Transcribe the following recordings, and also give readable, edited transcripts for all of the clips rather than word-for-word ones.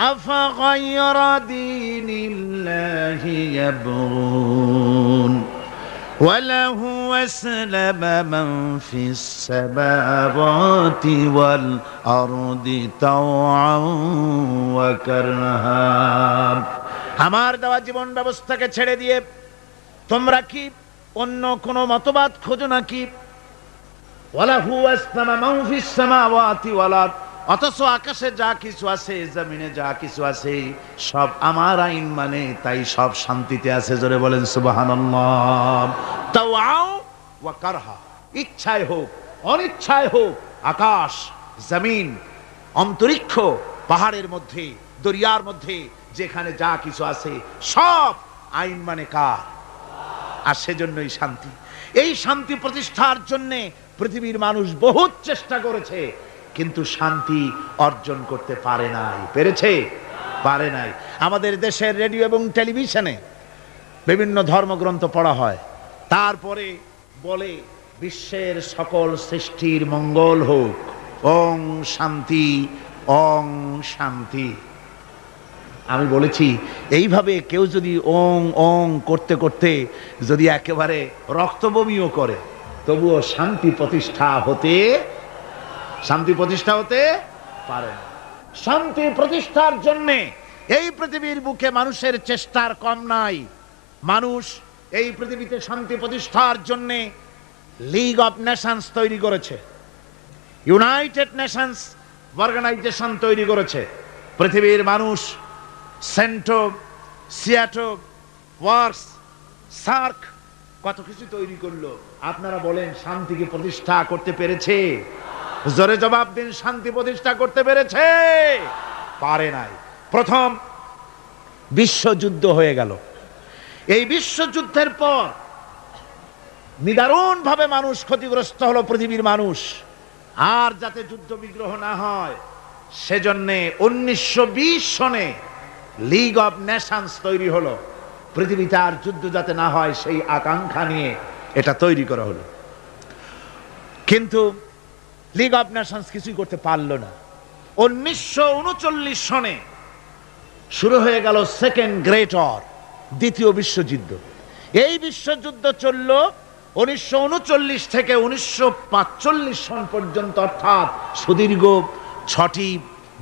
أفغير دين الله يبغون وله أسلم من في السماوات والأرض طوعا وكرها। আমার দেওয়া জীবন ব্যবস্থাকে ছেড়ে দিয়ে তোমরা কি অন্য কোন মতবাদ খোঁজো নাকি? ওয়ালাহু আসলামা মান ফিস সামাওয়াতি ওয়াল আরদ, অথচ আকাশে যা কিছু আছে, জমিনে যা কিছু আছে, সব আমার আইন মানে, তাই সব শান্তিতে আছে। জোরে বলেন সুবহানাল্লাহ। তাওআও ওয়া কারহা, ইচ্ছায় হোক অনিচ্ছায় হোক, আকাশ জমিন অন্তরিক্ষ পাহাড়ের মধ্যে দরিয়ার মধ্যে যেখানে যা কিছু আছে সব আইন মানে কার? আর সেজন্যই শান্তি। এই শান্তি প্রতিষ্ঠার জন্য পৃথিবীর মানুষ বহুত চেষ্টা করেছে, কিন্তু শান্তি অর্জন করতে পারে নাই। পেরেছে? পারে নাই। আমাদের দেশের রেডিও এবং টেলিভিশনে বিভিন্ন ধর্মগ্রন্থ পড়া হয়, তারপরে বলে বিশ্বের সকল সৃষ্টির মঙ্গল হোক, ওং শান্তি ওং শান্তি। আমি বলেছি এইভাবে কেউ যদি ওং ওং করতে করতে যদি একেবারে রক্তবমিও করে, তবুও শান্তি প্রতিষ্ঠা হতে পারে না। শান্তি প্রতিষ্ঠার জন্য এই পৃথিবীর বুকে মানুষের চেষ্টার কম নাই। মানুষ এই পৃথিবীতে শান্তি প্রতিষ্ঠার জন্য লিগ অফ নেশনস তৈরি করেছে, ইউনাইটেড নেশনস অর্গানাইজেশন তৈরি করেছে। পৃথিবীর মানুষ সেন্টো, সিয়াটো, ওয়ার্কস, সার্ক কত কিছু তৈরি করলো। আপনারা বলেন শান্তিকে প্রতিষ্ঠা করতে পেরেছে? জোরে জবাব দিন, শান্তি প্রতিষ্ঠা করতে পেরেছে? পারে নাই। প্রথম বিশ্বযুদ্ধ হয়ে গেল। এই বিশ্বযুদ্ধের পর নিদারুণ ভাবে মানুষ ক্ষতিগ্রস্ত হলো, পৃথিবীর মানুষ। আর যাতে যুদ্ধ বিগ্রহ না হয় সেজন্য 1920 সনে লিগ অফ নেশনস তৈরি হলো। পৃথিবীতে আর যুদ্ধ যাতে না হয় সেই আকাঙ্ক্ষা নিয়ে এটা তৈরি করা হলো। কিন্তু লিগ অফ নেশনস কিছুই করতে পারল না। 1939 সনে শুরু হয়ে গেল সেকেন্ড গ্রেট ওয়ার, দ্বিতীয় বিশ্বযুদ্ধ। এই বিশ্বযুদ্ধ চলল 1939 থেকে 1945 সন পর্যন্ত, অর্থাৎ সুদীর্ঘ 6টি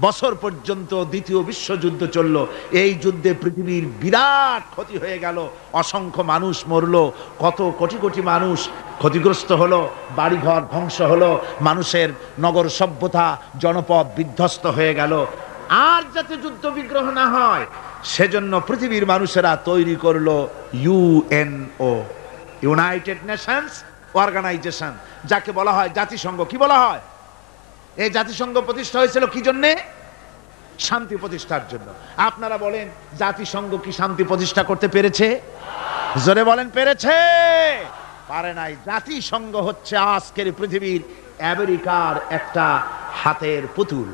বছর পর্যন্ত দ্বিতীয় বিশ্বযুদ্ধ চলল। এই যুদ্ধে পৃথিবীর বিরাট ক্ষতি হয়ে গেল, অসংখ্য মানুষ মরল, কত কোটি কোটি মানুষ ক্ষতিগ্রস্ত হলো, বাড়িঘর ধ্বংস হলো, মানুষের নগর সভ্যতা জনপদ বিধ্বস্ত হয়ে গেল। আর যাতে যুদ্ধ বিগ্রহ না হয় সেজন্য পৃথিবীর মানুষেরা তৈরি করলো ইউএনও, ইউনাইটেড নেশনস অর্গানাইজেশন, যাকে বলা হয় জাতিসংঘ। কি বলা হয়? এই জাতিসংঘ প্রতিষ্ঠা হয়েছিল কি জন্যে? শান্তি প্রতিষ্ঠার জন্য। আপনারা বলেন জাতিসংঘ কি শান্তি প্রতিষ্ঠা করতে পেরেছে? জোরে বলেন, পেরেছে? পারে নাই। জাতিসংঘ হচ্ছে আজকের পৃথিবীর আমেরিকার একটা হাতের পুতুল।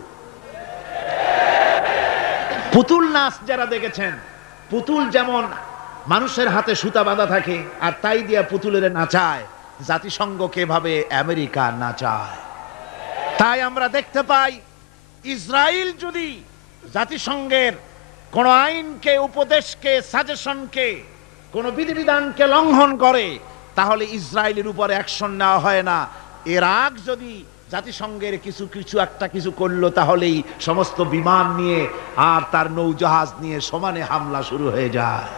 পুতুল নাচ যারা দেখেছেন, পুতুল যেমন মানুষের হাতে সুতা বাঁধা থাকে আর তাই দিয়া পুতুলের নাচায়, জাতিসংঘকে ভাবে আমেরিকা নাচায়। তাই আমরা দেখতে পাই ইসরায়েল যদি জাতিসংঘের কোন আইনকে, উপদেশকে, সাজেশনকে, কোন বিধিবিধানকে লঙ্ঘন করে তাহলে ইসরায়েলের উপর অ্যাকশন নেওয়া হয় না। ইরাক যদি জাতিসংঘের কিছু করলো তাহলেই সমস্ত বিমান নিয়ে আর তার নৌজাহাজ নিয়ে সমানে হামলা শুরু হয়ে যায়।